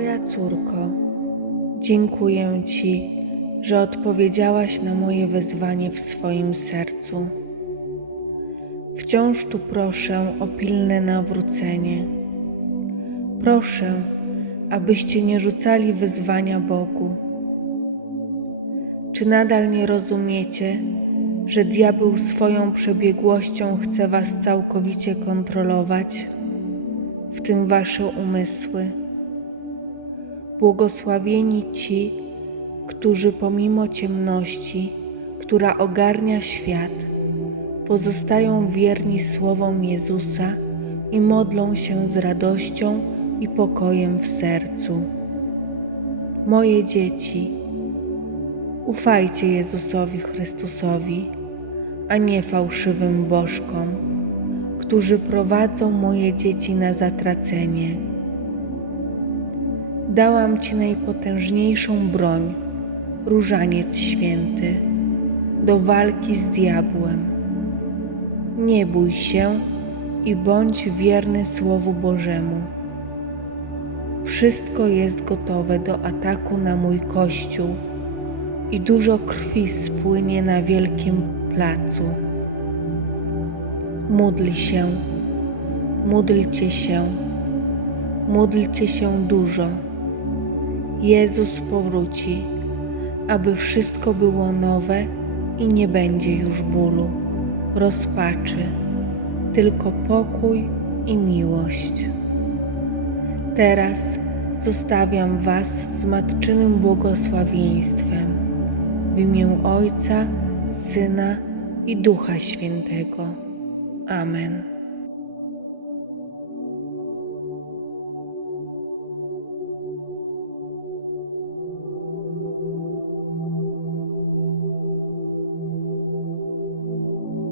Moja córko, dziękuję Ci, że odpowiedziałaś na moje wezwanie w swoim sercu. Wciąż tu proszę o pilne nawrócenie. Proszę, abyście nie rzucali wyzwania Bogu. Czy nadal nie rozumiecie, że diabeł swoją przebiegłością chce Was całkowicie kontrolować, w tym Wasze umysły? Błogosławieni ci, którzy pomimo ciemności, która ogarnia świat, pozostają wierni słowom Jezusa i modlą się z radością i pokojem w sercu. Moje dzieci, ufajcie Jezusowi Chrystusowi, a nie fałszywym bożkom, którzy prowadzą moje dzieci na zatracenie. Dałam Ci najpotężniejszą broń, różaniec święty, do walki z diabłem. Nie bój się i bądź wierny Słowu Bożemu. Wszystko jest gotowe do ataku na mój Kościół i dużo krwi spłynie na wielkim placu. Módl się, módlcie się, módlcie się dużo. Jezus powróci, aby wszystko było nowe i nie będzie już bólu, rozpaczy, tylko pokój i miłość. Teraz zostawiam Was z matczynym błogosławieństwem w imię Ojca, Syna i Ducha Świętego. Amen.